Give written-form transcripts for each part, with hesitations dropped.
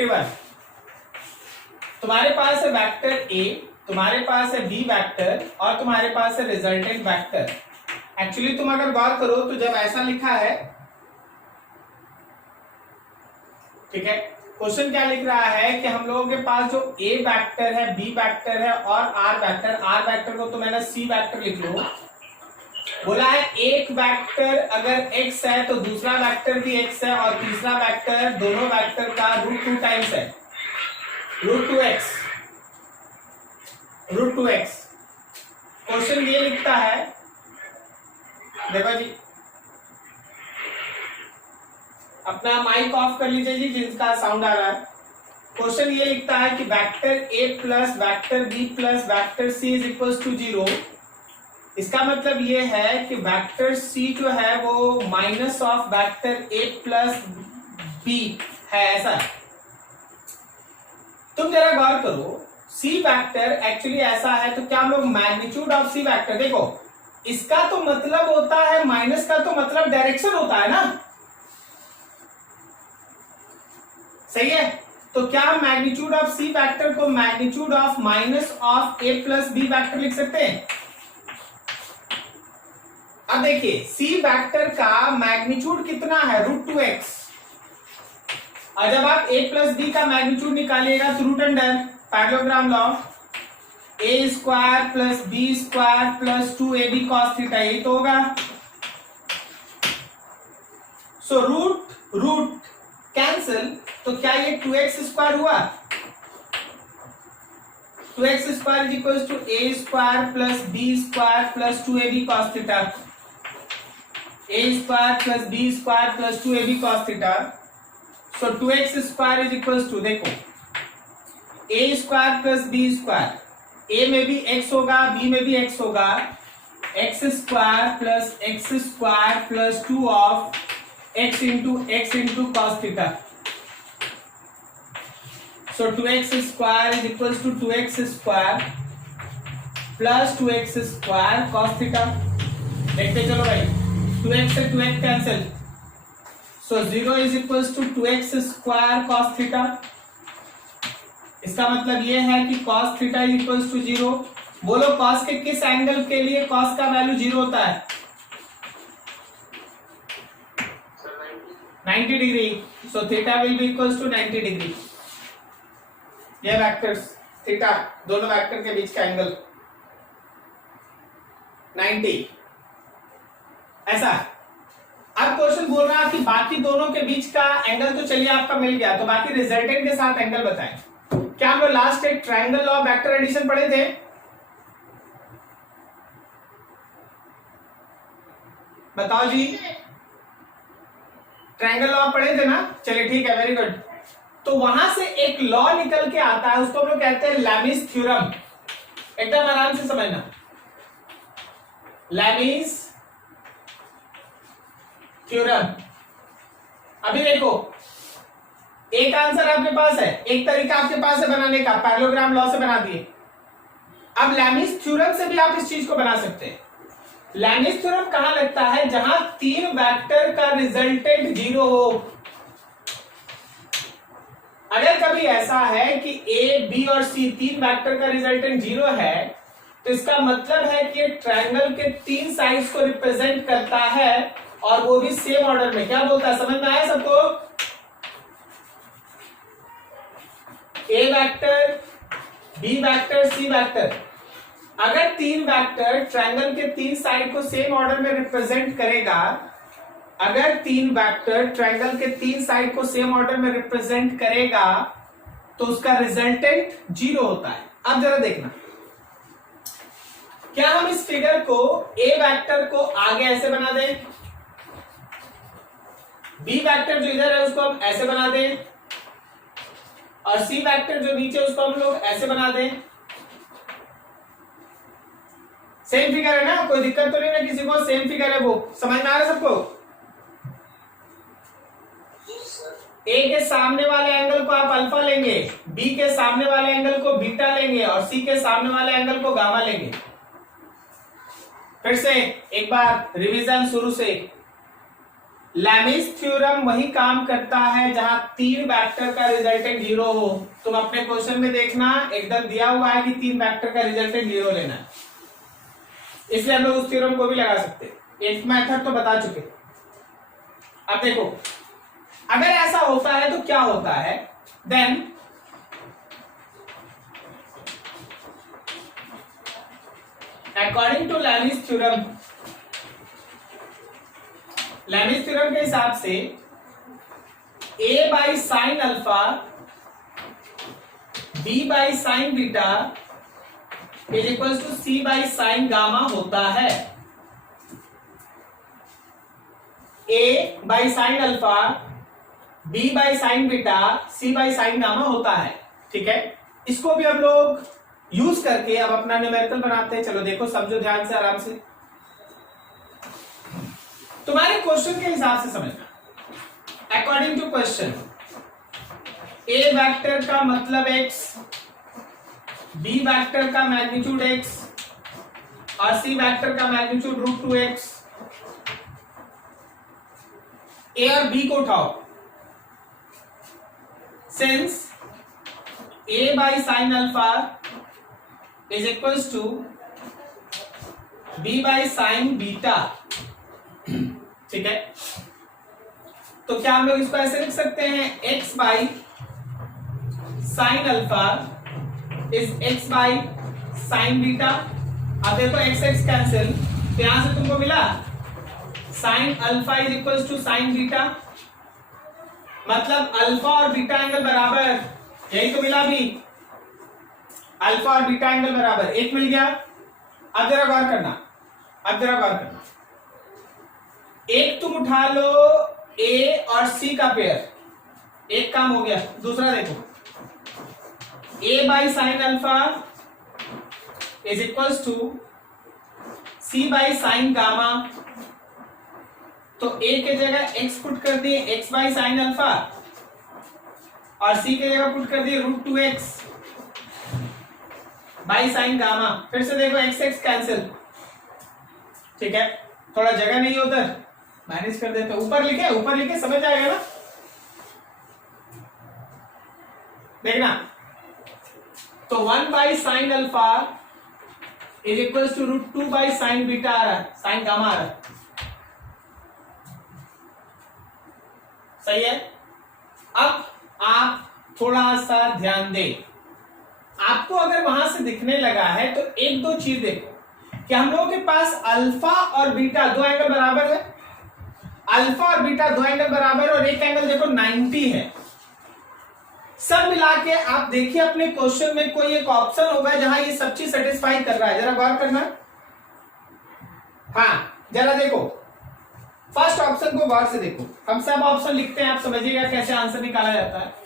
51। तुम्हारे पास है vector A, तुम्हारे पास है बी वेक्टर और तुम्हारे पास है रिजल्टेंट वेक्टर। एक्चुअली तुम अगर गौर करो तो जब ऐसा लिखा है, ठीक है, क्वेश्चन क्या लिख रहा है कि हम लोगों के पास जो ए वेक्टर है, बी वेक्टर है और आर वेक्टर को तो मैंने सी वेक्टर लिख लो। बोला है एक वेक्टर अगर x है तो दूसरा वेक्टर भी x है और तीसरा वेक्टर दोनों वेक्टर का √2 टाइम्स है, √2x। क्वेश्चन ये लिखता है, देखो जी, अपना माइक ऑफ कर लीजिए जी जिनका साउंड आ रहा है। क्वेश्चन ये लिखता है कि vector a plus vector b plus vector c is equal to 0। इसका मतलब ये है कि वेक्टर c जो है वो minus of vector a plus b है, ऐसा है। तुम जरा गौर करो, c वेक्टर एक्चुअली ऐसा है तो क्या हम लोग मैग्नीट्यूड ऑफ c वेक्टर, देखो इसका तो मतलब होता है माइनस का तो मतलब डायरेक्शन होता है ना, सही है। तो क्या मैग्नीट्यूड ऑफ सी वेक्टर को magnitude of minus of A plus B vector लिख सकते हैं? अब देखिए सी वेक्टर का मैग्नीट्यूड कितना है, √2x। और जब आप a प्लस बी का मैग्नीट्यूड निकालिएगा तो root under parallelogram law a square plus B square plus 2ab cos theta, यही तो होगा। सो रूट कैंसिल, तो क्या ये 2x स्क्वायर हुआ? 2x square is equal to a square plus B square plus 2ab cos theta, a square plus B square plus 2ab cos theta. So 2x square is equal to, देखो a square plus B square, a में भी x होगा b में भी x होगा, x square plus 2 of x into cos theta. So 2x square is equal to 2x square plus 2x square cos theta. देखते चलो भाई, 2x से 2x cancel, so 0 is equal to 2x square cos theta. इसका मतलब ये है कि cos theta is equal to 0। बोलो cos के किस एंगल के लिए cos का वैल्यू 0 होता है? 90 degree. So theta will be equal to 90 degree. ये वेक्टर्स थीटा, दोनों वेक्टर के बीच का एंगल 90, ऐसा। अब क्वेश्चन बोल रहा है कि बाकी दोनों के बीच का एंगल तो चलिए आपका मिल गया, तो बाकी रिजल्टेंट के साथ एंगल बताएं। क्या हम लोग लास्ट एक triangle law of vector addition पढ़े थे? बताओ जी, ट्रायंगल लॉ पढ़े थे ना? चलिए ठीक है, वेरी गुड। तो वहां से एक लॉ निकल के आता है, उसको हम लोग कहते हैं लैमिस थ्योरम। एकदम आराम से समझना, लैमिस थ्योरम। अभी देखो, एक आंसर आपके पास है, एक तरीका आपके पास है बनाने का, पैरेललोग्राम लॉ से बना दिए। अब लैमिस थ्योरम से भी आप इस चीज को बना सकते हैं। लैमिस थ्योरम कहां लगता है? जहां तीन वेक्टर का रिजल्टेंट 0 हो। अगर कभी ऐसा है कि a, b और c तीन वेक्टर का रिजल्टेंट 0 है, तो इसका मतलब है कि ट्रायंगल के तीन साइड्स को रिप्रेजेंट करता है और वो भी सेम ऑर्डर में। क्या बोलता है, समझ में आया सबको? a vector, b vector, c vector. अगर तीन वेक्टर ट्रायंगल के तीन साइड को सेम ऑर्डर में रिप्रेजेंट करेगा, अगर तीन वेक्टर ट्रायंगल के तीन साइड को सेम ऑर्डर में रिप्रेजेंट करेगा तो उसका रिजल्टेंट 0 होता है। अब जरा देखना, क्या हम इस फिगर को a वेक्टर को आगे ऐसे बना दें, b वेक्टर जो इधर है उसको हम ऐसे बना दें, और c वेक्टर जो नीचे उसको हम लोग ऐसे बना दें? सेम फिगर है ना, कोई दिक्कत तो नहीं ना किसी को? सेम फिगर है वो, समझ में आ रहा है सबको? A के सामने वाले एंगल को आप अल्फा लेंगे, B के सामने वाले एंगल को बीटा लेंगे और C के सामने वाले एंगल को गामा लेंगे। फिर से एक बार रिवीजन शुरू से, लैमिस थ्योरम वही काम करता है जहां 3 वेक्टर का रिजल्टेंट 0 हो। तुम अपने क्वेश्चन में देखना एकदम दिया हुआ है कि 3 वेक्टर का रिजल्टेंट 0 लेना है, इसलिए हम लोग उस थ्योरम को भी लगा सकते हैं। एक मेथड तो बता चुके। अब देखो अगर ऐसा होता है तो क्या होता है, then according to Lami's theorem, Lami's theorem के हिसाब से a by sine alpha b by sine beta is equal to c by sine gamma होता है। a by sine alpha b by sine beta c by sine gamma होता है। ठीक है, इसको भी हम लोग यूज करके अब अपना न्यूमेरिकल बनाते हैं। चलो देखो, समझो ध्यान से, आराम से, तुम्हारे क्वेश्चन के हिसाब से समझना। According to question, A vector का मतलब x, बी वेक्टर का मैग्नीट्यूड x और सी वेक्टर का मैग्नीट्यूड √2x। ए और बी को उठाओ। Since a by sine alpha is equals to b by sine beta. ठीक है, तो क्या हम लोग इसको ऐसे लिख सकते हैं, x by sine alpha is x by sine beta. अब देखो x x कैंसिल, तो यहां से तुमको मिला sine alpha is equal to sine beta, मतलब अल्फा और बीटा एंगल बराबर, यही तो मिला भी, अल्फा और बीटा एंगल बराबर, एक मिल गया। अब जरा गौर करना, अब जरा गौर करना, एक तुम उठा लो ए और सी का पेयर, एक काम हो गया। दूसरा देखो, A by sine alpha is equals to C by sine gamma, तो ए के जगह x पुट कर दिए, x बाई साइन अल्फा, और c के जगह पुट कर दिए √2x बाई साइन गामा। फिर से देखो x x कैंसिल। ठीक है, थोड़ा जगह नहीं है उधर, मैनेज कर देते, ऊपर लिखे, ऊपर लिखे, समझ आएगा ना। देखना, तो 1 by sine alpha is equal to √2 by sine beta आ रहा है, साइन गामा आ रहा है। सही है। अब आप थोड़ा सा ध्यान दें, आपको अगर वहां से दिखने लगा है तो एक दो चीज देखो कि हम लोगों के पास अल्फा और बीटा दो एंगल बराबर है, अल्फा और बीटा दो एंगल बराबर, और एक एंगल देखो 90 है। सब मिला के आप देखिए अपने क्वेश्चन में कोई एक ऑप्शन होगा जहां ये सब चीज सेटिस्फाई कर रहा है, जरा गौर करना। हाँ, जरा देखो फर्स्ट ऑप्शन को गौर से देखो, हम सब ऑप्शन लिखते हैं, आप समझिएगा कैसे आंसर निकाला जाता है।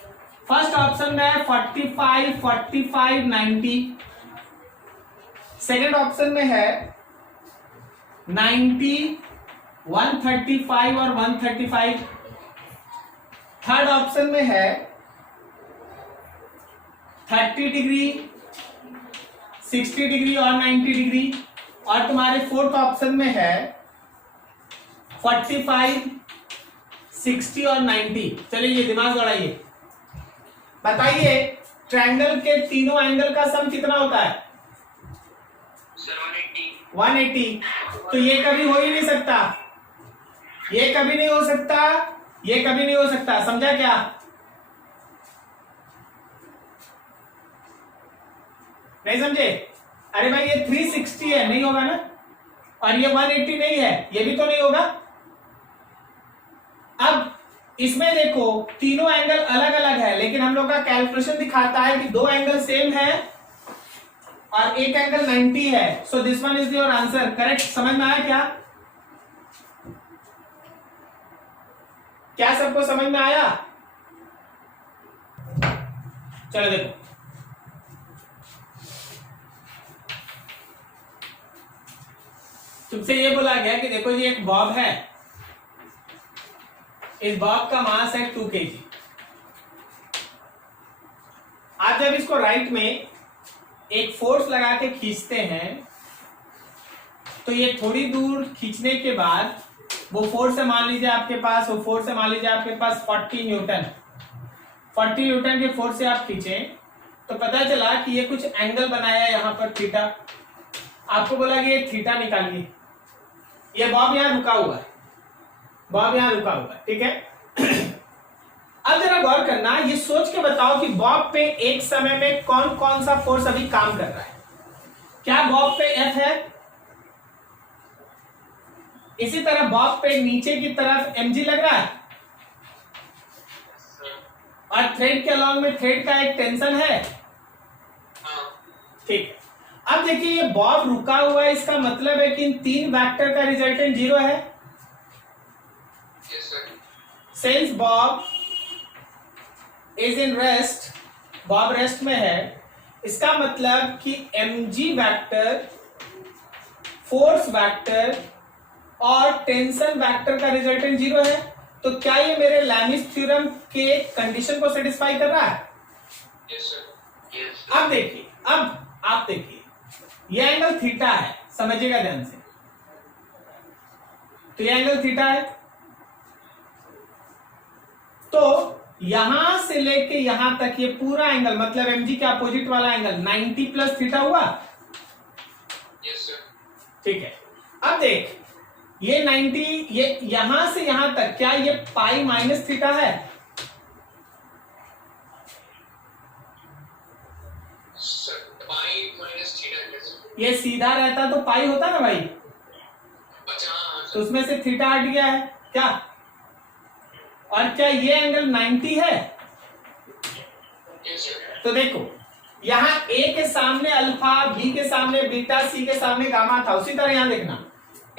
फर्स्ट ऑप्शन में है 45, 45, 90। सेकेंड ऑप्शन में है 90, 135 और 135। थर्ड ऑप्शन में है 30 डिग्री, 60 डिग्री और 90 डिग्री, और तुम्हारे फोर्थ ऑप्शन में है 45, 60 और 90। चलिए दिमाग दौड़ाइए, बताइए ट्रायंगल के तीनों एंगल का सम कितना होता है? 180। तो ये कभी हो ही नहीं सकता, ये कभी नहीं हो सकता, ये कभी नहीं हो सकता, समझा क्या? नहीं समझे? अरे भाई ये 360 है, नहीं होगा ना, और ये 180 नहीं है, ये भी तो नहीं होगा। अब इसमें देखो तीनों एंगल अलग अलग है, लेकिन हम लोग का कैलकुलेशन दिखाता है कि दो एंगल सेम है और एक एंगल 90 है। So this one is your answer, correct. समझ में आया क्या? क्या सबको समझ में आया? चलो देखो, तुमसे ये बोला गया कि देखो ये एक बॉब है, इस बॉब का मास है 2 kg। आप जब इसको राइट में एक फोर्स लगा के खींचते हैं तो ये थोड़ी दूर खींचने के बाद वो फोर्स है मान लीजिए आपके पास, वो फोर्स है मान लीजिए आपके पास 40 न्यूटन, 40 न्यूटन के फोर्स से आप खींचे तो पता चला कि ये कुछ एंगल बनाया यहाँ पर थीटा, आपको बोला कि ये थीटा निकालिए, ये बॉब यहाँ रुका हुआ है, बॉब यहाँ रुका हुआ है, ठीक है। अब जरा गौर करना, ये सोच के बताओ कि बॉब पे एक समय में कौन कौन सा फोर्स अभी काम कर रहा है। क्या बॉब पे एफ है? इसी तरह बॉब पे नीचे की तरफ mg लग रहा है और थ्रेड के अलॉन्ग में थ्रेड का एक टेंशन है, ठीक है। अब देखिए ये बॉब रुका हुआ है, इसका मतलब है कि इन तीन वेक्टर का रिजल्टेंट 0 है। Since Bob is in rest, Bob rest में है, इसका मतलब कि mg वेक्टर, फोर्स वेक्टर और टेंशन वेक्टर का रिजल्टेंट 0 है। तो क्या ये मेरे लैमिस थ्योरम के कंडीशन को सेटिस्फाई कर रहा है? Yes, sir. Yes. अब देखिए, अब आप देखिए ये एंगल थीटा है, समझिएगा ध्यान से, तो ये एंगल थीटा है, तो यहां से लेके यहां तक ये पूरा एंगल मतलब mg के अपोजिट वाला एंगल 90 प्लस थीटा हुआ। Yes, sir. ठीक है, अब देख ये 90, ये यहां से यहां तक क्या ये पाई माइनस थीटा है? Sir, pi minus theta is. ये सीधा रहता तो पाई होता ना भाई, अच्छा हाँ तो उसमें से थीटा हट गया है क्या? और क्या ये एंगल 90 है? Yes, sir. तो देखो यहाँ a के सामने अल्फा, b के सामने बीटा, c के सामने गामा था, उसी तरह यहां देखना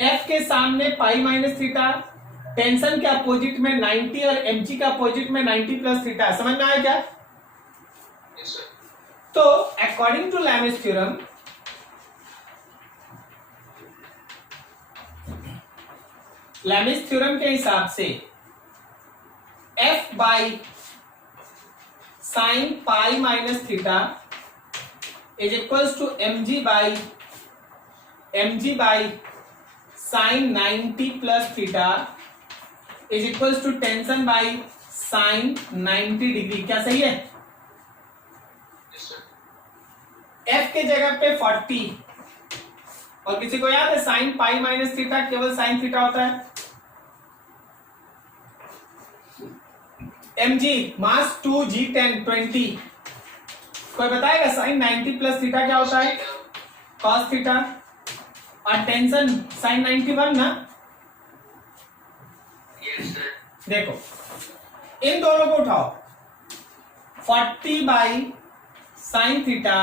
f के सामने पाई माइनस थीटा, टेंशन के अपोजिट में 90 और mg के अपोजिट में 90 प्लस थीटा। समझ में आया क्या? Yes, sir. तो according to Lami's theorem, Lami's theorem के हिसाब से f by sine pi minus theta is equals to mg by sine 90 plus theta is equals to tension by sine 90 degree. क्या सही है? Yes, sir. f के जगह पे 40, और किसी को याद है साइन पाई माइनस थीटा केवल साइन थीटा होता है। mg मास 2 g10 20, कोई बताएगा साइन 90 प्लस थीटा क्या होता है? कॉस थीटा, और टेंशन साइन 91 ना। Yes, sir. देखो इन दोनों को उठाओ, 40 by sine theta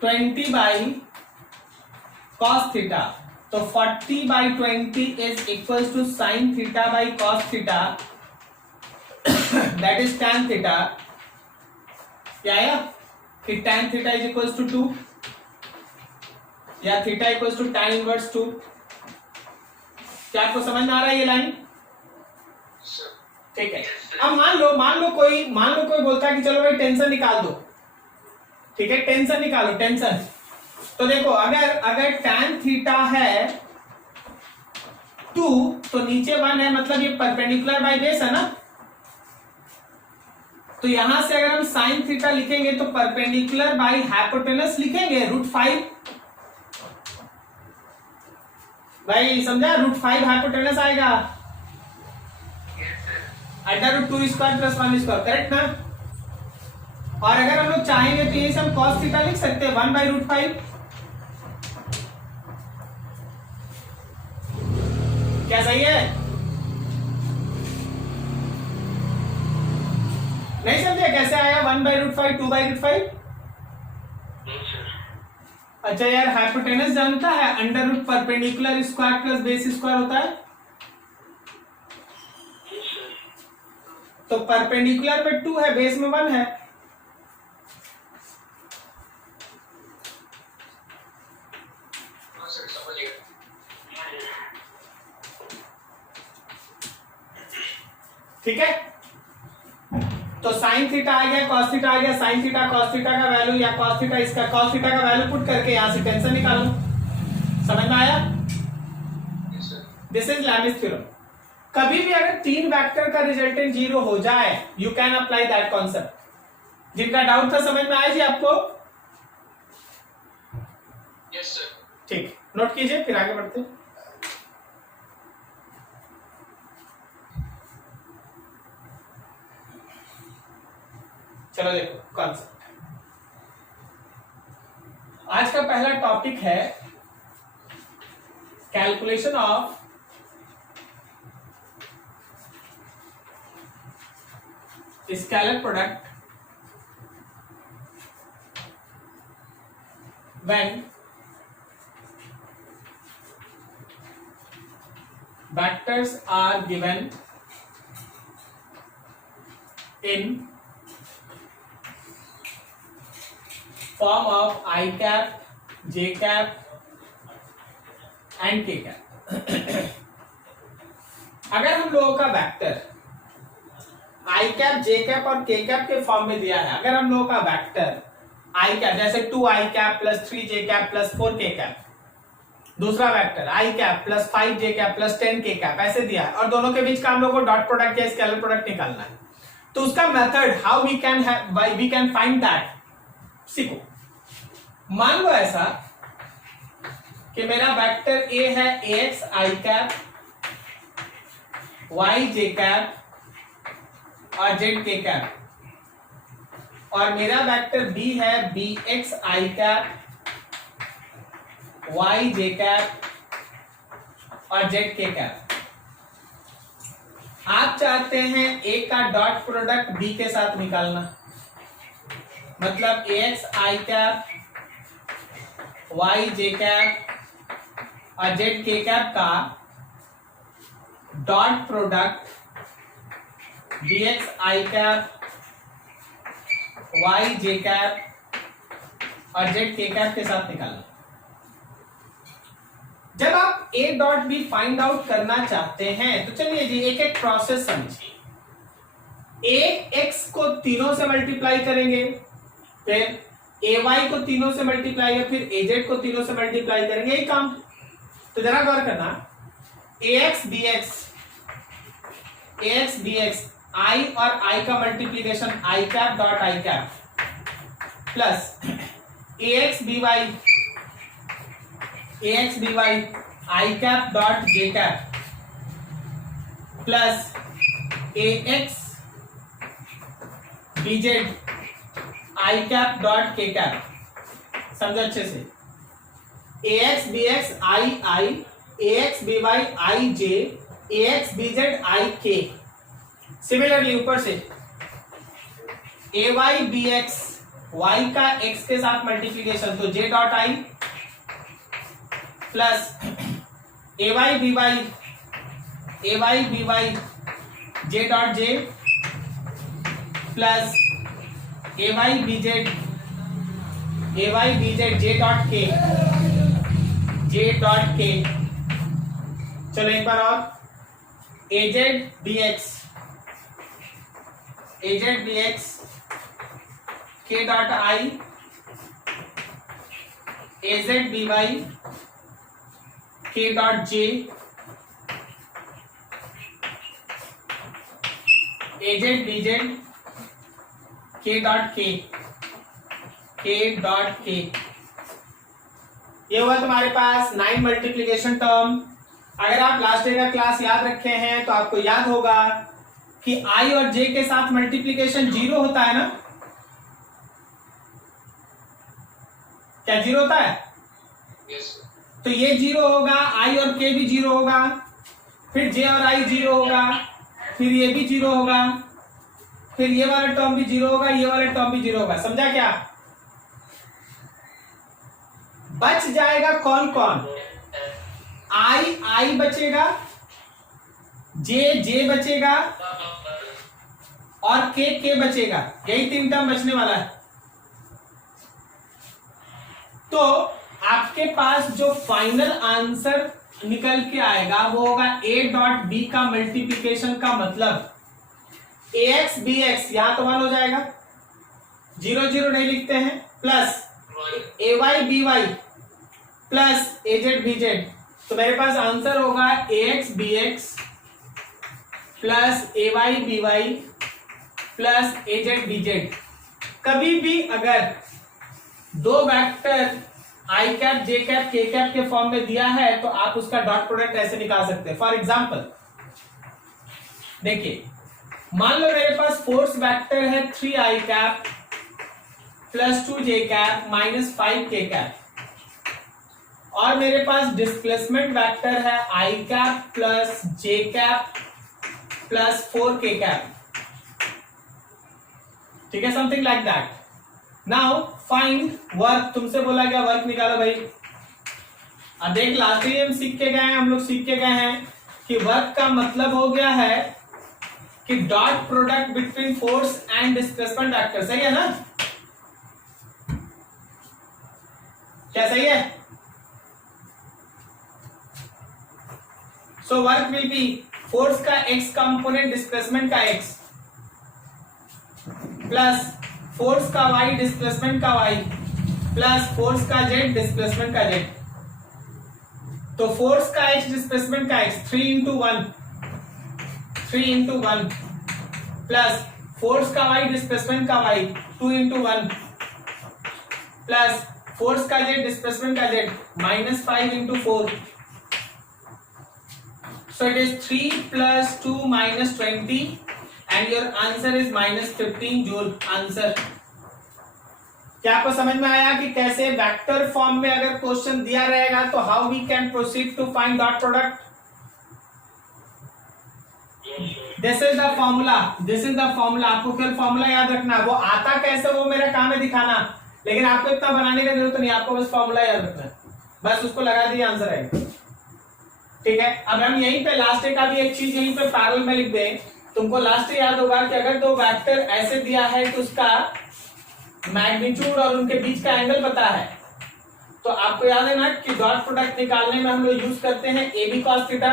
20 by cos theta, तो 40 by 20 is equals to sine theta by cos theta, that is tan theta. क्या आया कि tan theta is equals to 2 या theta equals to tan inverse 2। क्या आपको समझ में आ रहा है ये लाइन? Sir. ठीक है। अब मान लो कोई बोलता है कि चलो भाई टेंशन निकाल दो, ठीक है, टेंशन निकालो, टेंशन। तो देखो अगर tan थीटा है 2 तो नीचे 1 है, मतलब ये परपेंडिकुलर बाय बेस है ना। तो यहां से अगर हम साइन थीटा लिखेंगे तो परपेंडिकुलर बाय हाइपोटेनस लिखेंगे √5। भाई समझा? √5 हाइपोटेनस आएगा, Yes, sir. √2 square plus 1 square, correct ना। और अगर हम लोग चाहेंगे तो ये से हम cos थीटा लिख सकते हैं 1/√5। क्या सही है? नहीं समझे कैसे आया 1/√5 2/√5? No, sir. अच्छा यार, हाइपोटेनस जानता है under root perpendicular square plus base square होता है। Yes, sir. तो परपेंडिकुलर में 2 है, बेस में 1 है। हाँ सर, समझ गया। ठीक है, तो साइन थीटा आ गया, कॉस थीटा आ गया, साइन थीटा कॉस थीटा का वैल्यू या कॉस थीटा इसका कॉस थीटा का वैल्यू पुट करके यहां से टेंशन निकालो। समझ में आया? Yes, sir. This is Lami's theorem. कभी भी अगर तीन वेक्टर का रिजल्टेंट 0 हो जाए, you can apply that concept. जिनका डाउट था समझ में आया जी आपको? Yes sir. ठीक, नोट कीजिए, फिर आगे बढ़ते हैं। चलो देखो कॉन्सेप्ट। आज का पहला टॉपिक है calculation of scalar product when vectors are given in form of I cap, J cap and K cap। अगर हम लोगों का vector I cap, J cap और K cap के फॉर्म में दिया है, अगर हम लोगों का वेक्टर I cap जैसे 2I cap plus 3J cap plus 4K cap, दूसरा vector I cap plus 5J cap plus 10K cap ऐसे दिया है, और दोनों के बीच का हम लोग को डॉट प्रोडक्ट या स्केलर प्रोडक्ट निकालना है, तो उसका method how we can find that, सीखो। मान लो ऐसा कि मेरा वेक्टर A है AX I cap, Y J cap और Z K cap, और मेरा वेक्टर B है BX I cap, Y J cap और Z K cap। आप चाहते हैं A का डॉट प्रोडक्ट B के साथ निकालना, मतलब AX I cap, Y J cap और Z K cap का dot product BX I cap, Y J cap और Z K cap के साथ निकालना। जब आप A dot B find out करना चाहते हैं तो चलिए जी एक एक प्रोसेस समझिए। AX को तीनों से मल्टीप्लाई करेंगे, फिर AY को तीनों से मल्टीप्लाई, फिर AZ को तीनों से मल्टीप्लाई करेंगे, यही काम। तो जरा गौर करना, AX BX I और I का multiplication I cap dot I cap plus AX BY I cap dot J cap plus AX BZ I cap dot K cap. समझो अच्छे से, AX BX I AX BY I J AX BZ I K। Similarly ऊपर से AY BX Y का X के साथ multiplication, तो J dot I plus AY BY J dot J plus AY BZ J dot K। चलो एक बार और, AZ BX K dot I AZ BY K dot J AZ BZ K dot K। ये हुआ तुम्हारे पास 9 multiplication term. अगर आप last day का class याद रखे हैं तो आपको याद होगा कि I और J के साथ मल्टीप्लीकेशन 0 होता है ना, क्या 0 होता है? यस। तो ये 0 होगा, I और K भी 0 होगा, फिर J और I 0 होगा, फिर ये भी 0 होगा, फिर ये वाला टर्म भी 0 होगा, ये वाला टर्म भी 0 होगा। समझा क्या? बच जाएगा कौन कौन? I बचेगा, J बचेगा और K बचेगा। यही 3 टर्म बचने वाला है। तो आपके पास जो फाइनल आंसर निकल के आएगा वो होगा A डॉट B का मल्टीप्लीकेशन का मतलब AX BX, यहां तो 1 हो जाएगा, 0 0 नहीं लिखते हैं, plus AY BY plus AZ BZ तो मेरे पास आंसर होगा ax bx plus ay by plus az bz। कभी भी अगर दो वेक्टर आई कैप जे कैप के कैप के फॉर्म में दिया है तो आप उसका डॉट प्रोडक्ट ऐसे निकाल सकते हैं। फॉर एग्जांपल देखिए, मान लो मेरे पास फोर्स वेक्टर है 3 I cap plus 2 J cap minus 5 के कैप और मेरे पास डिस्प्लेसमेंट वेक्टर है आई कैप प्लस जे कैप प्लस 4 के कैप। ठीक है, something like that. Now find work, तुमसे बोला गया वर्क निकालो भाई। अब देख लास्ट ही हम सीख के गए हैं, हम लोग सीख के गए हैं कि वर्क का मतलब हो गया है कि dot product between force and displacement vector. सही है ना? क्या सही है? So work will be force का x कंपोनेंट डिस्प्लेसमेंट का x प्लस फोर्स का y डिस्प्लेसमेंट का y प्लस फोर्स का z डिस्प्लेसमेंट का z। तो फोर्स का x डिस्प्लेसमेंट का x 3 into 1 प्लस फोर्स का y डिस्प्लेसमेंट का y 2 into 1 प्लस फोर्स का z डिस्प्लेसमेंट का z -5 into 4। So it is 3 plus 2 minus 20 and your answer is -15 joule answer. क्या आपको समझ में आया कि कैसे वेक्टर फॉर्म में अगर क्वेश्चन दिया रहेगा तो how we can proceed to find dot product? This is the formula, this is the formula. आपको केवल फॉर्मूला याद रखना, वो आता कैसे वो मेरा काम है दिखाना, लेकिन आपको इतना बनाने की जरूरत नहीं, आपको बस फॉर्मूला याद रखना, बस उसको लगा दिए आंसर आएगा। ठीक है, अब हम यहीं पे लास्ट का भी एक चीज यहीं पे पैरेलल में लिख दें। तुमको लास्ट याद होगा कि अगर दो वेक्टर ऐसे दिया है तो उसका मैग्नीट्यूड और उनके बीच का एंगल पता है, तो आपको याद है ना कि डॉट प्रोडक्ट निकालने में हम लोग यूज करते हैं ए बी कॉस थीटा।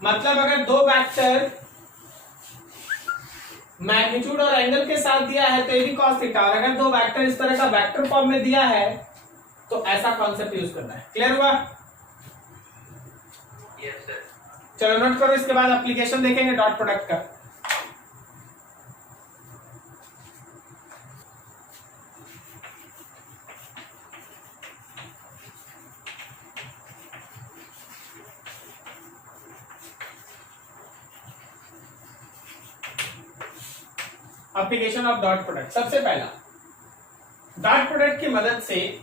मतलब अगर दो वेक्टर मैग्नीट्यूड और एंगल के साथ दिया है तो ए बी कॉस थीटा, और अगर दो वेक्टर इस तरह का वेक्टर फॉर्म में दिया है तो ऐसा कॉन्सेप्ट यूज करना है। क्लियर हुआ? Yes sir. चलो नोट करो, इसके बाद एप्लीकेशन देखेंगे डॉट प्रोडक्ट का। Application of dot product. सबसे पहला डॉट प्रोडक्ट की मदद से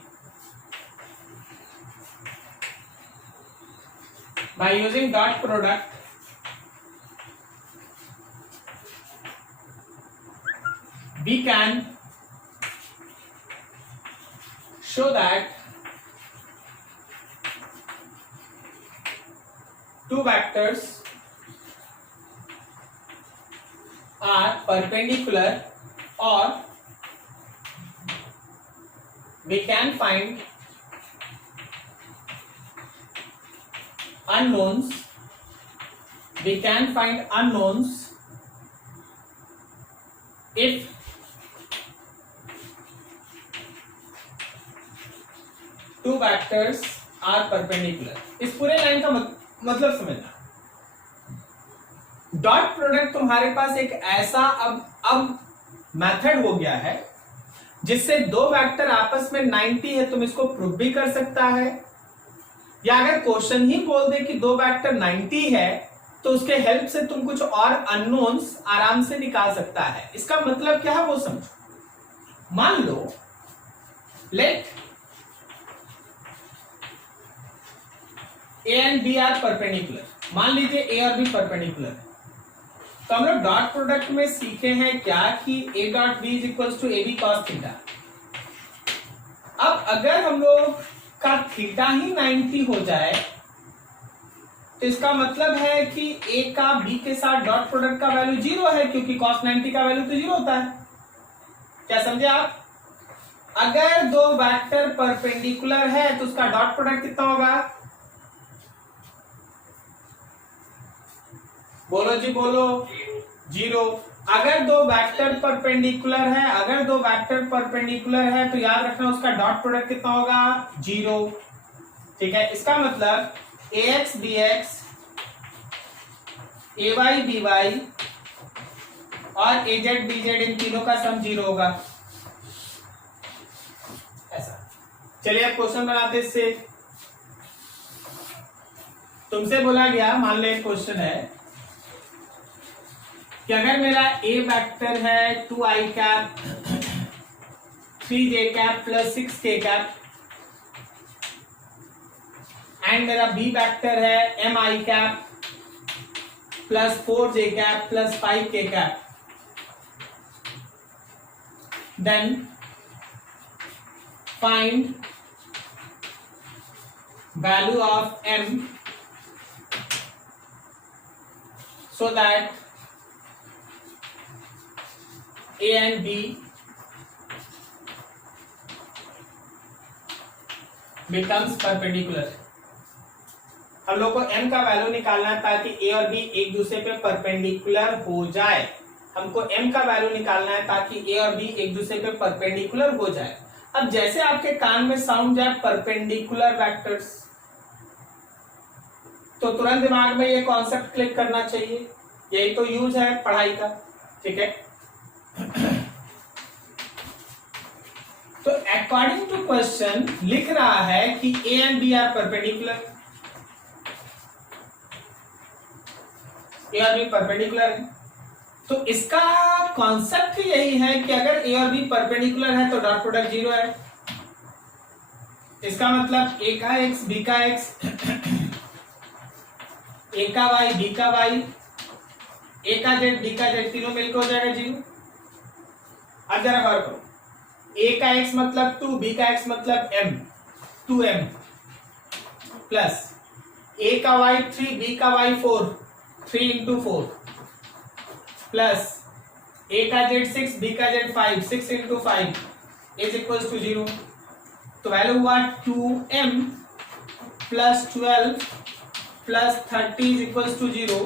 by using dot product we can show that two vectors are perpendicular, or we can find unknowns, we can find unknowns if two vectors are perpendicular। इस पूरे line का मतलब समझना। डॉट प्रोडक्ट तुम्हारे पास एक ऐसा अब मेथड हो गया है जिससे दो वेक्टर आपस में 90 है, तुम इसको प्रूव भी कर सकता है, या अगर क्वेश्चन ही बोल दे कि दो वेक्टर 90 है तो उसके हेल्प से तुम कुछ और अननोन्स आराम से निकाल सकता है। इसका मतलब क्या है वो समझो। मान लो let A and B are perpendicular, मान लीजिए ए और बी परपेंडिकुलर है, तो हम लोग डॉट प्रोडक्ट में सीखे हैं क्या कि A dot B is equals to A B cos theta. अब अगर हम लोग का थीटा ही 90 हो जाए तो इसका मतलब है कि ए का बी के साथ डॉट प्रोडक्ट का वैल्यू 0 है, क्योंकि cos 90 का वैल्यू तो 0 होता है। क्या समझे आप? अगर दो वेक्टर परपेंडिकुलर है तो उसका डॉट प्रोडक्ट कितना होगा? बोलो जी बोलो। 0। अगर दो वेक्टर परपेंडिकुलर है, अगर दो वेक्टर परपेंडिकुलर है तो याद रखना उसका डॉट प्रोडक्ट कितना होगा, 0। ठीक है, इसका मतलब ax bx ay by और az bz इन तीनों का सम 0 होगा, ऐसा। चलिए अब क्वेश्चन बनाते हैं इससे। तुमसे बोला गया, मान लो एक क्वेश्चन है कि अगर मेरा ए वेक्टर है 2i cap 3j cap plus 6k cap and मेरा बी वेक्टर है mi cap plus 4j cap plus 5k cap, then find value of m so that A and B becomes perpendicular। हम लोग को m का value निकालना है ताकि A और B एक दूसरे पे परपेंडिकुलर हो जाए। हमको m का वैल्यू निकालना है ताकि A और B एक दूसरे पे परपेंडिकुलर हो जाए। अब जैसे आपके कान में साउंड जाए परपेंडिकुलर वेक्टर्स, तो तुरंत दिमाग में ये कॉन्सेप्ट क्लिक करना चाहिए, यही तो यूज है पढ़ाई का। ठीक है, तो अकॉर्डिंग टू क्वेश्चन लिख रहा है कि A and B are perpendicular, A और बी परपेंडिकुलर है, तो इसका कॉन्सेप्ट यही है कि अगर ए और बी परपेंडिकुलर है तो डॉट प्रोडक्ट 0 है। इसका मतलब ए का एक्स बी का एक्स, ए का वाई बी का वाई, ए का जेड बी का जेड तीनों मिलकर हो जाएगा 0। अब जरा गौर करो, ए का एक्स मतलब 2, बी का एक्स मतलब m 2m प्लस ए का वाई 3, बी का वाई 4 3 into 4 प्लस ए का जेड 6, बी का Z 5 6 into 5 is equal to 0। तो वैल्यू हुआ 2m plus 12 plus 30 is equal to 0।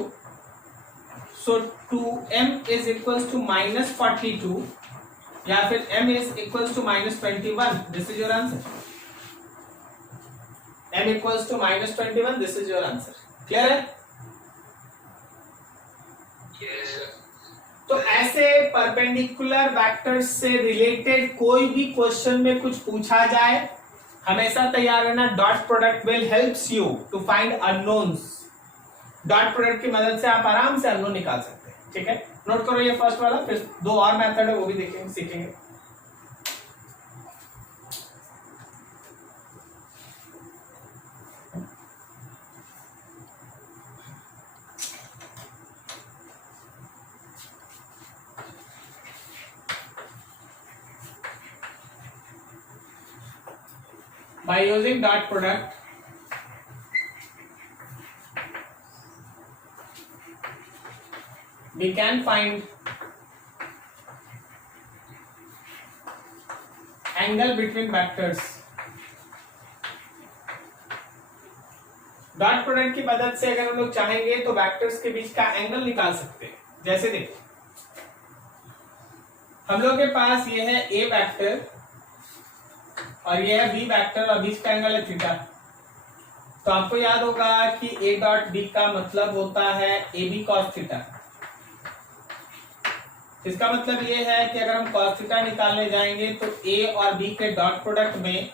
सो 2m इज इक्वल टू -42 या फिर m is equal to -21। This is your answer. m equals to -21, this is your answer. Clear है? Yes, sir. तो ऐसे perpendicular vectors से related कोई भी question में कुछ पूछा जाए, हमेशा तैयार रहना। Dot product will helps you to find unknowns. Dot product की मदद से आप आराम से अननोन निकाल सकते हैं। ठीक है, नोट करो ये फर्स्ट वाला, फिर दो और मेथड है वो भी देखेंगे, सीखेंगे। By using dot product, we can find angle between vectors। Dot product की मदद से अगर हम लोग चाहेंगे तो वेक्टर्स के बीच का एंगल निकाल सकते हैं। जैसे देखो, हम लोग के पास ये है ए वेक्टर और ये है बी वेक्टर और बीच का एंगल है थीटा। तो आपको याद होगा कि ए डॉट बी का मतलब होता है ए बी कॉस थीटा। इसका मतलब ये है कि अगर हम कॉस थीटा निकालने जाएंगे तो ए और बी के डॉट प्रोडक्ट में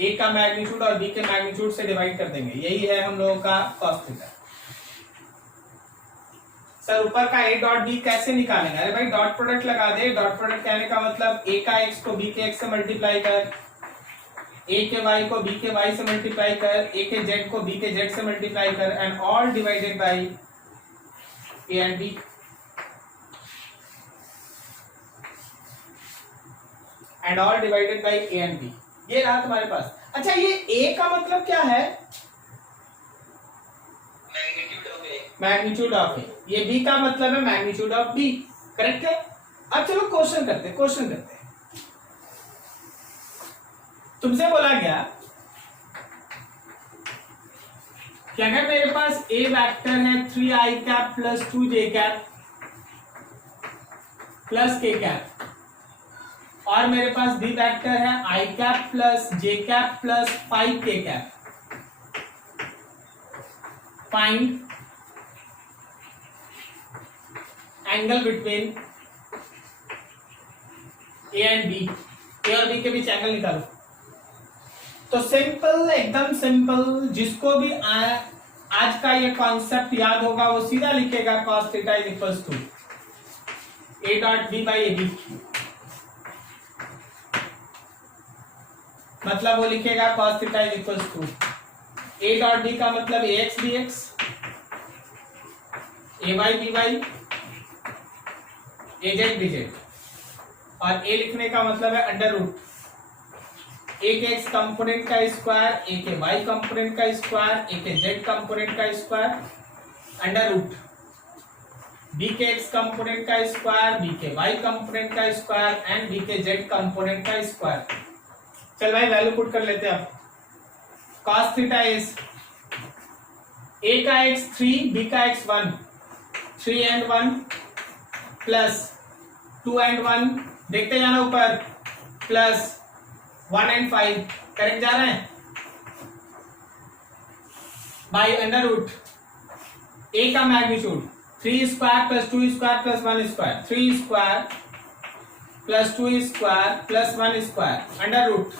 ए का मैग्नीट्यूड और बी के मैग्नीट्यूड से डिवाइड कर देंगे। यही है हम लोगों का कॉस थीटा। सर ऊपर का ए डॉट बी कैसे निकालेंगे? अरे भाई डॉट प्रोडक्ट लगा दे। डॉट प्रोडक्ट कहने का मतलब ए का एक्स को बी के एक्स से मल्टीप्लाई कर, ए के वाई को बी के वाई से मल्टीप्लाई कर, ए के जेड को बी के जेड से मल्टीप्लाई कर, and all divided by A and B. And all divided by A and B. ये रहा तुम्हारे पास। अच्छा, ये ए का मतलब क्या है? मैग्नीट्यूड ऑफ ए। ये बी का मतलब है मैग्नीट्यूड ऑफ बी। करेक्ट है? अब चलो क्वेश्चन करते हैं। तुमसे बोला गया कि अगर मेरे पास ए वेक्टर है 3i cap plus 2j cap plus k cap और मेरे पास बी वेक्टर है i cap plus j cap plus 5k cap, find angle between A and B, A और बी के बीच एंगल निकालो। तो सिंपल, एकदम सिंपल, जिसको भी आज का ये कॉन्सेप्ट याद होगा वो सीधा लिखेगा cos theta is equals to A dot B by A B, मतलब वो लिखेगा cos theta is equals to A dot B का मतलब A X B X, A Y B Y, A Z B Z, और A लिखने का मतलब है अंडर रूट ए के एक्स कंपोनेंट का स्क्वायर, ए के वाई कंपोनेंट का स्क्वायर, ए के जेड कंपोनेंट का स्क्वायर, अंडर रूट बी के एक्स कंपोनेंट का स्क्वायर, बी के वाई कंपोनेंट का स्क्वायर एंड बी के जेड कंपोनेंट का स्क्वायर। चल भाई वैल्यू पुट कर लेते हैं अब। cos थीटा इज ए का एक्स 3, बी का एक्स 1, 3 एंड 1 प्लस 2 एंड 1, देखते जाना ऊपर, प्लस 1 एंड 5, करेक्ट जा रहे हैं, बाई अंडर रूट ए का magnitude 3 square plus 2 square plus 1 square, 3 square plus 2 square plus 1 square, under root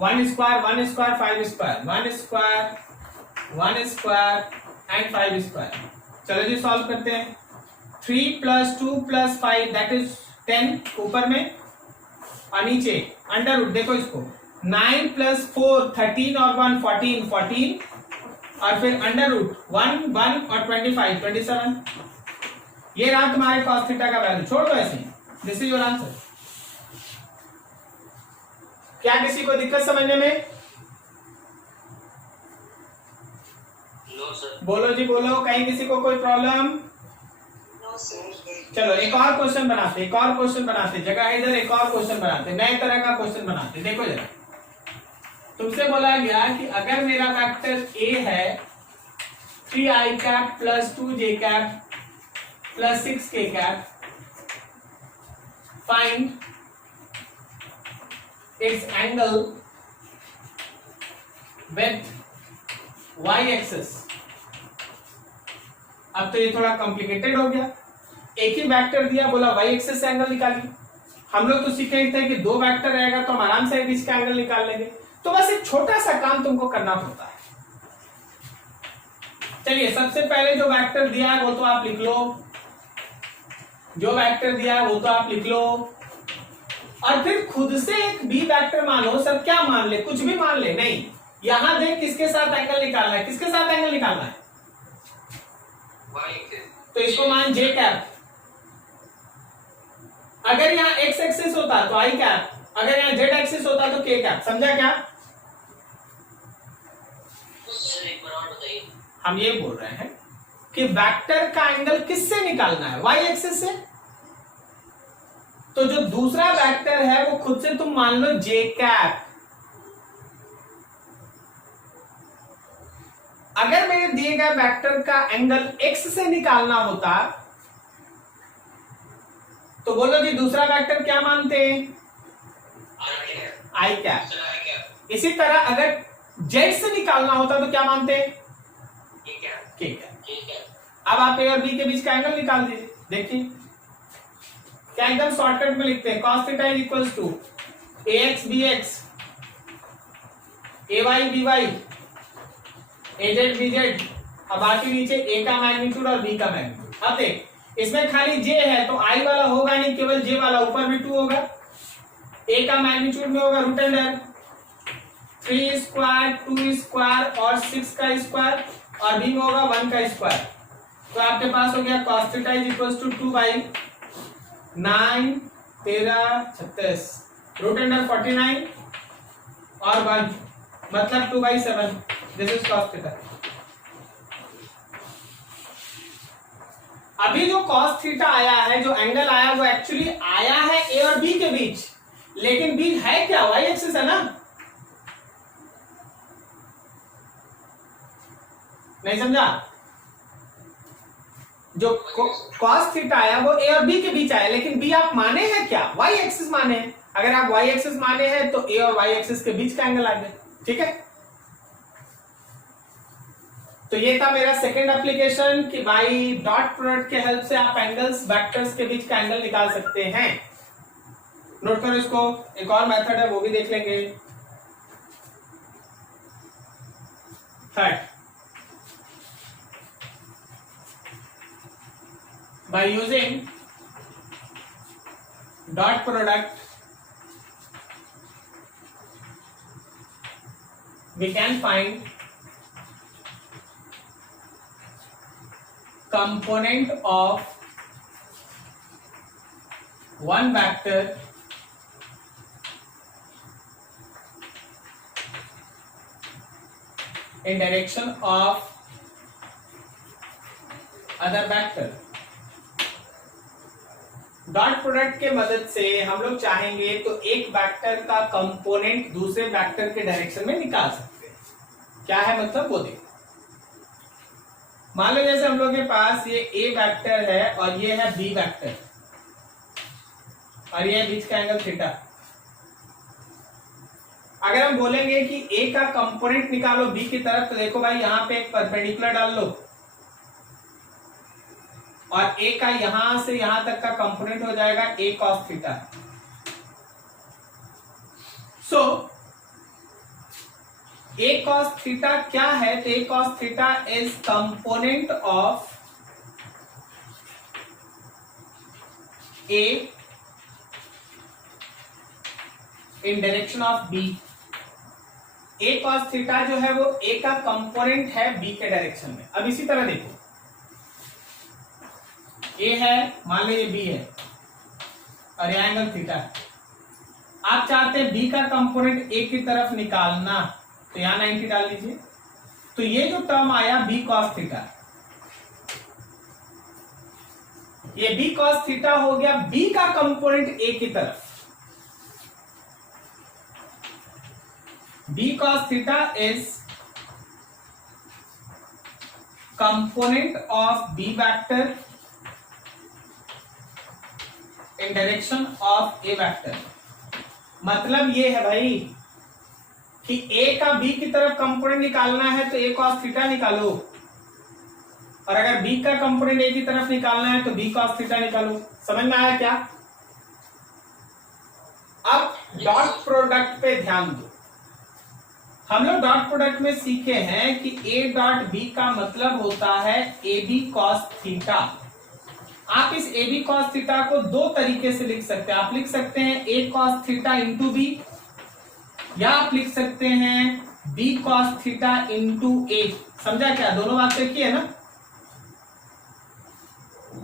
1 square 1 square 5 square, 1 square 1 square and 5 square. चलो जी solve करते हैं। 3 प्लस 2 प्लस 5 दैट इज 10 ऊपर में, और नीचे अंडर रूट, देखो इसको 9 प्लस 4 13 और 1 14 14, और फिर अंडर रूट 1 1 और 25 27। ये रहा तुम्हारे cos थीटा का वैल्यू, छोड़ दो ऐसे, दिस इज योर आंसर। क्या किसी को दिक्कत समझने में? No sir. बोलो जी बोलो, कहीं किसी को कोई प्रॉब्लम? No sir. चलो एक और क्वेश्चन बनाते, एक और क्वेश्चन बनाते, जगह इधर एक और क्वेश्चन बनाते, नए तरह का क्वेश्चन बनाते। देखो जरा, तुमसे बोला गया कि अगर मेरा वेक्टर ए है 3i cap plus 2j cap plus 6k cap, find its angle with y axis. अब तो ये थोड़ा कॉम्प्लिकेटेड हो गया, एक ही वेक्टर दिया, बोला y एक्सिस से एंगल निकालिए। हम लोग तो सीखे थे कि दो वेक्टर रहेगा तो हम आराम से बीच का एंगल निकाल लेंगे, तो बस एक छोटा सा काम तुमको करना पड़ता है। चलिए सबसे पहले जो वेक्टर दिया है वो तो आप लिख लो, जो वेक्टर दिया है वो तो आप लिख लो, और फिर खुद से एक बी वेक्टर मानो, सब क्या मान ले, कुछ भी मान ले, नहीं, यहां देख किसके साथ एंगल निकालना है, किसके साथ एंगल निकालना है, तो इसको मान जे कैप। अगर यहाँ एक्स एक्सिस होता तो आई कैप, अगर यहाँ जेड एक्सिस होता तो के कैप, समझा क्या? हम ये बोल रहे हैं कि वेक्टर का एंगल किससे निकालना है, वाई एक्सिस से। तो जो दूसरा वेक्टर है वो खुद से तुम मान लो जे कैप। अगर मेरे दिए गए वेक्टर का एंगल एक्स से निकालना होता तो बोलो जी दूसरा वेक्टर क्या मानते हैं, आई कैप। इसी तरह अगर जेड से निकालना होता तो क्या मानते हैं, के कैप। अब आप ए और बी के बीच का एंगल निकाल दीजिए, देखिए क्या एकदम शॉर्टकट में लिखते हैं, cos theta is equals to A X B X, A Y B Y, A Z B Z, अब बाकी नीचे ए का मैग्नीट्यूड और बी का मैग्नीट्यूड। अब देख इसमें खाली जे है तो आई वाला होगा नहीं, केवल जे वाला, ऊपर भी 2 होगा, ए का मैग्नीट्यूड में होगा रूट अंडर 3 स्क्वायर 2 स्क्वायर और 6 का स्क्वायर, और बी में होगा 1 का स्क्वायर। तो आपके पास हो गया cos theta is equals to 2 by 9 13 36 root under 49 और 1 मतलब 2 by 7, this is cos theta. अभी जो cos थीटा आया है, जो एंगल आया वो एक्चुअली आया है ए और बी के बीच, लेकिन बी है क्या, वाई एक्सिस है ना। नहीं समझा? जो cos थीटा आया वो ए और बी के बीच आया, लेकिन बी आप माने हैं क्या? वाई एक्सिस माने हैं। अगर आप वाई एक्सिस माने हैं तो ए और वाई एक्सिस के बीच का एंगल आ गया। ठीक है, तो ये था मेरा सेकंड एप्लीकेशन कि भाई डॉट प्रोडक्ट के हेल्प से आप एंगल्स वेक्टर्स के बीच का एंगल निकाल सकते हैं। नोट करो इसको। एक और मेथड है वो भी देख लेंगे। Third, by using dot product we can find component of one vector in direction of other vector। Dot product के मदद से हम लोग चाहेंगे तो एक वेक्टर का कंपोनेंट दूसरे वेक्टर के डायरेक्शन में निकाल सकते हैं। क्या है मतलब वो देखो। मान लो जैसे हम लोग के पास ये ए वेक्टर है और ये है बी वेक्टर और ये बीच का एंगल थीटा। अगर हम बोलेंगे कि ए का कंपोनेंट निकालो बी की तरफ, तो देखो भाई यहां पे एक परपेंडिकुलर डाल लो और ए का यहां से यहां तक का कंपोनेंट हो जाएगा A cos theta. So A cos theta क्या है? तो A cos theta is component of A in direction of B. A cos theta जो है वो ए का कंपोनेंट है बी के डायरेक्शन में। अब इसी तरह देखो, ए है, मान लो ये बी है और ये एंगल थीटा है। आप चाहते हैं बी का कंपोनेंट ए की तरफ निकालना, तो यहां 90 डाल लीजिए। तो ये जो टर्म आया बी कॉस थीटा, ये बी कॉस थीटा हो गया बी का कंपोनेंट ए की तरफ। B cos theta is component of B vector in direction of A vector. मतलब ये है भाई कि ए का बी की तरफ कंपोनेंट निकालना है तो ए कॉस थीटा निकालो, और अगर बी का कंपोनेंट ए की तरफ निकालना है तो बी कॉस थीटा निकालो। समझ में आया क्या? अब डॉट प्रोडक्ट पे ध्यान दो। हम लोग डॉट प्रोडक्ट में सीखे हैं कि ए डॉट बी का मतलब होता है ए बी कॉस थीटा। आप इस ए बी कॉस थीटा को दो तरीके से लिख सकते हैं। आप लिख सकते हैं ए कॉस थीटा इंटू बी, या आप लिख सकते हैं बी कॉस थीटा इंटू ए। समझा क्या? दोनों बात एक ही है ना?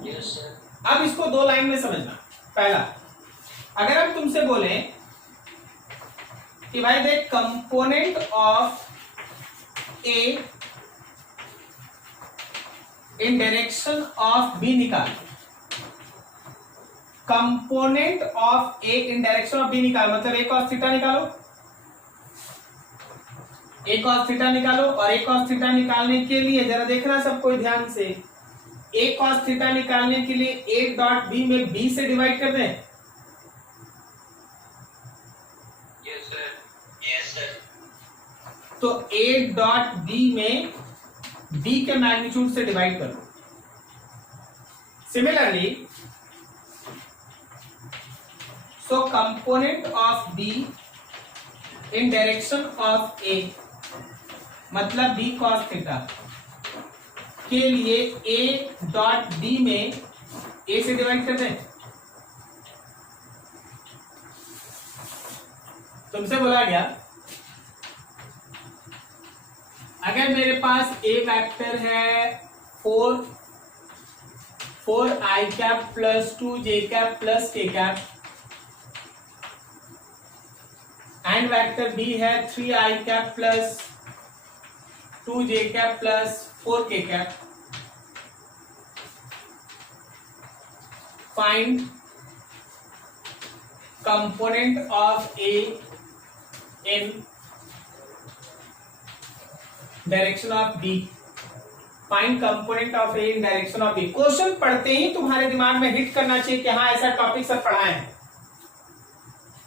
Yes sir. अब इसको दो लाइन में समझना। पहला, अगर हम तुमसे बोले कि भाई देख component of A in direction of B निकाल, component of A in direction of B निकाल, मतलब ए कॉस थीटा निकालो, ए कॉस थीटा निकालो। और ए कॉस थीटा निकालने के लिए जरा देखना सब कोई ध्यान से, ए कॉस थीटा निकालने के लिए ए डॉट बी में बी से डिवाइड कर दें। Yes sir. Yes sir. तो ए डॉट बी में बी के मैग्नीट्यूड से डिवाइड कर दो। Similarly, so component of B in direction of A, मतलब बी कॉस थीटा के लिए ए डॉट बी में ए से डिवाइड कर दें। तुमसे बोला गया अगर मेरे पास ए वेक्टर है 4 I cap plus 2 J cap plus K cap, and vector B है 3 I cap plus 2 J cap plus 4 K cap. Find component of A in direction of B. Find component of A in direction of B. Question पढ़ते ही तुम्हारे दिमाग में hit करना चाहिए कि हाँ ऐसा टॉपिक सब पढ़ाए हैं।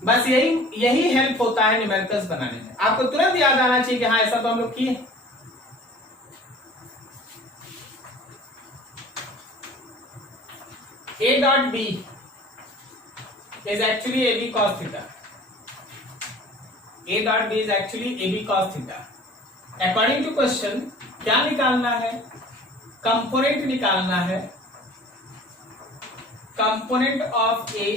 बस यही हेल्प होता है न्यूमेरिकल्स बनाने में। आपको तुरंत याद आना चाहिए कि हाँ ऐसा तो हम लोग किए। A dot B is actually AB cos theta. A dot B is actually AB cos theta. According to question, क्या निकालना है? कंपोनेंट निकालना है। Component of A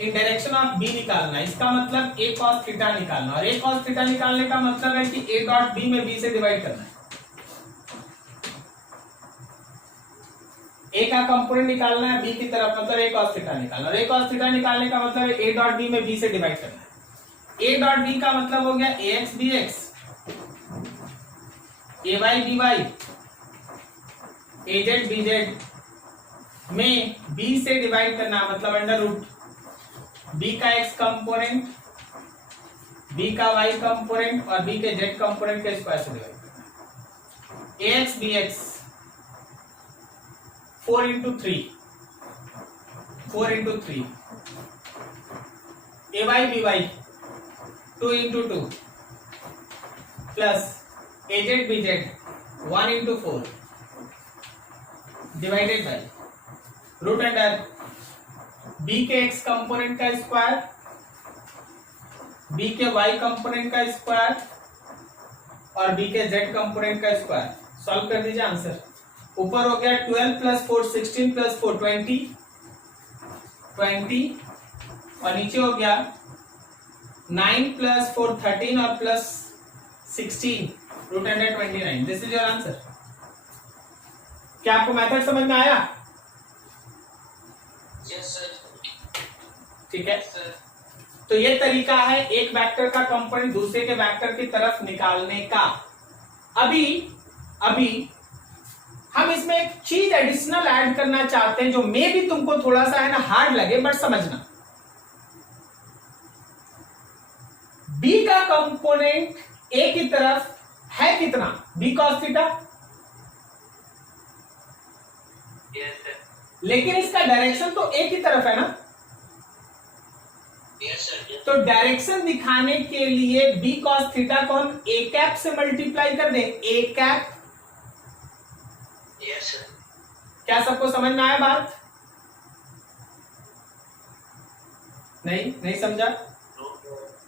in direction of B निकालना है। इसका मतलब A cos थीटा निकालना, और A cos थीटा निकालने का मतलब है कि A डॉट B में B से डिवाइड करना है। A का कंपोनेंट निकालना है B की तरफ, मतलब A cos थीटा निकालना, और A cos थीटा निकालने का मतलब है A डॉट B में B से डिवाइड करना है। A डॉट B का मतलब हो गया AX BX, AY BY, AZ BZ में B से डिवाइड करना, मतलब अंडर रूट B का X कंपोनेंट, B का Y कंपोनेंट और B के Z कंपोनेंट के स्क्वायर से डिवाइड करना। AX BX 4 into 3, 4 into 3, AY BY 2 into 2 plus AZ BZ 1 into 4 divided by root under B के X कंपोनेंट का square, B के Y कंपोनेंट का स्क्वायर और B के Z कंपोनेंट का स्क्वायर। सॉल्व कर दीजिए आंसर। ऊपर हो गया 12 प्लस 4 16 प्लस 4 20 और नीचे हो गया 9 प्लस 4 13 और plus 16 root under 29। This is your answer. क्या आपको मेथड समझ में आया? Yes sir. ठीक है, तो ये तरीका है एक वेक्टर का कंपोनेंट दूसरे के वेक्टर की तरफ निकालने का। अभी हम इसमें एक चीज एडिशनल ऐड करना चाहते हैं जो मे भी तुमको थोड़ा सा है ना हार्ड लगे, बट समझना। B का कंपोनेंट A की तरफ है कितना? B cos theta. Yes sir. लेकिन इसका डायरेक्शन तो A की तरफ है ना। Yes sir. तो डायरेक्शन दिखाने के लिए B cos थीटा को हम A कैप से मल्टीप्लाई कर दें। A cap. Yes sir. क्या सबको समझ में आया बात? नहीं समझा?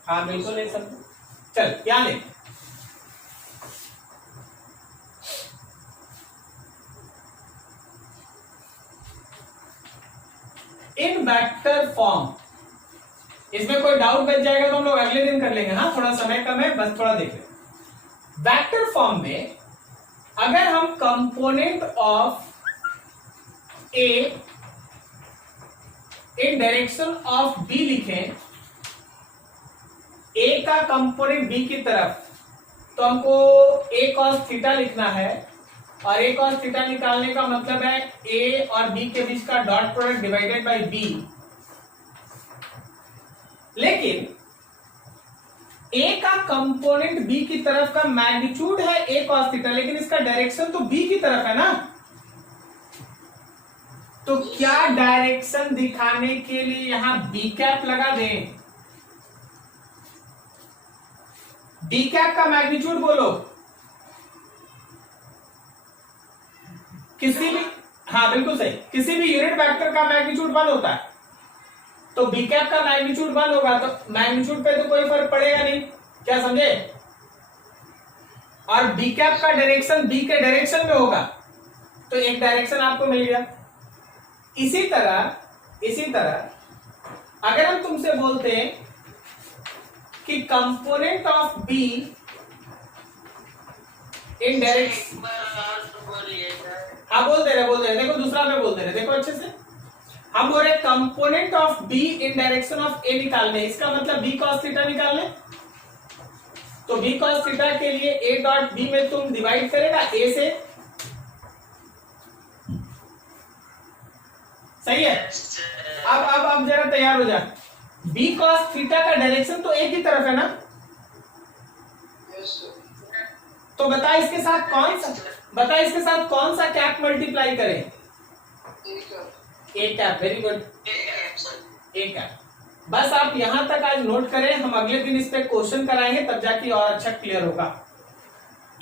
हाँ बिल्कुल नहीं समझा। चल क्या ले, इन वेक्टर फॉर्म। इसमें कोई डाउट बच जाएगा तो हम लोग अगले दिन कर लेंगे। हाँ थोड़ा समय कम है, बस थोड़ा देख लें। वेक्टर फॉर्म में अगर हम component of A in direction of B लिखें, A का कंपोनेंट B की तरफ, तो हमको A cos थीटा लिखना है, और A cos थीटा निकालने का मतलब है A और B के बीच का dot product divided by B। लेकिन A का कंपोनेंट B की तरफ का मैग्नीट्यूड है A cos थीटा, लेकिन इसका डायरेक्शन तो B की तरफ है ना। तो क्या डायरेक्शन दिखाने के लिए यहां B कैप लगा दें? D कैप का मैग्नीट्यूड बोलो। किसी भी, हाँ बिल्कुल सही, किसी भी यूनिट वेक्टर का मैग्नीट्यूड 1 होता है, तो B कैप का मैग्नीट्यूड 1 होगा, तो मैग्नीट्यूड पे तो कोई फर्क पड़ेगा नहीं। क्या समझे? और B कैप का डायरेक्शन B के डायरेक्शन में होगा, तो एक डायरेक्शन आपको मिल गया। इसी तरह अगर हम तुमसे बोलते हैं कि component of B in direction, हाँ बोल दे रहे, देखो दूसरा में बोल दे रहे, देखो अच्छे से। हम बोल रहे component of B in direction of A निकालने, इसका मतलब B cos थीटा निकालने। तो B cos थीटा के लिए A डॉट B में तुम डिवाइड करेगा A से, सही है। अब जरा तैयार हो जा। B cos थीटा का डायरेक्शन तो A की तरफ है ना। तो बता इसके साथ कौन सा कैप मल्टीप्लाई करें? A cap, very good, A cap. बस आप यहां तक आज नोट करें, हम अगले दिन इस पे क्वेश्चन कराएंगे तब जाके और अच्छा क्लियर होगा।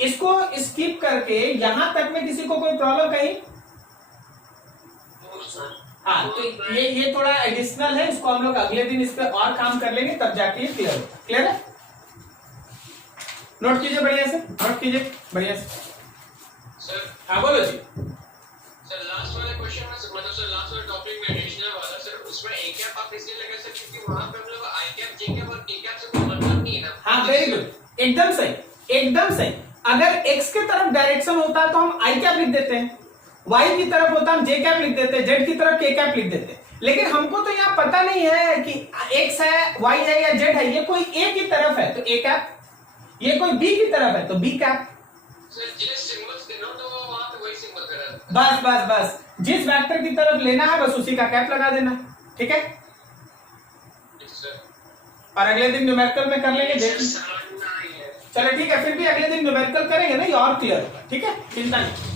इसको स्किप करके यहां तक में किसी को कोई प्रॉब्लम कहीं? हाँ, तो ये थोड़ा एडिशनल है, इसको हम लोग अगले दिन इस पे और काम कर लेंगे तब जाके ये क्लियर होगा। क्लियर है? नोट कीजिए बढ़िया से, नोट कीजिए बढ़िया से। सर हाँ बोलो जी। सर लास्ट वाला क्वेश्चन में मतलब सर लास्ट वाला टॉपिक में एडिशनल वाला सर, उसमें ए कैप आप इसलिए लगा सर क्योंकि वहां पे हम लोग आई कैप जे कैप और के कैप से कोई मतलब नहीं है ना। हाँ वेरी गुड, एकदम सही, एकदम सही। अगर x के तरफ डायरेक्शन होता तो हम आई कैप लिख देते हैं, y की तरफ होता हम जे कैप लिख देते हैं, z की तरफ के कैप लिख देते हैं। लेकिन हमको तो यहाँ पता नहीं है कि x है, y है या z है, ये कोई a की तरफ है तो a कैप, ये कोई b की तरफ है तो b कैप। सर जिस सिंबल्स डिनोट हो वहां पे वही सिंबल करा है। बस बस बस, जिस वेक्टर की तरफ लेना है बस उसी का कैप लगा देना, ठीक है? सर और अगले दिन न्यूमेरिकल में कर लेंगे, देखिए। चलो ठीक है, फिर भी अगले दिन न्यूमेरिकल करेंगे ना, ये और क्लियर होगा, ठीक है? चिंता नहीं।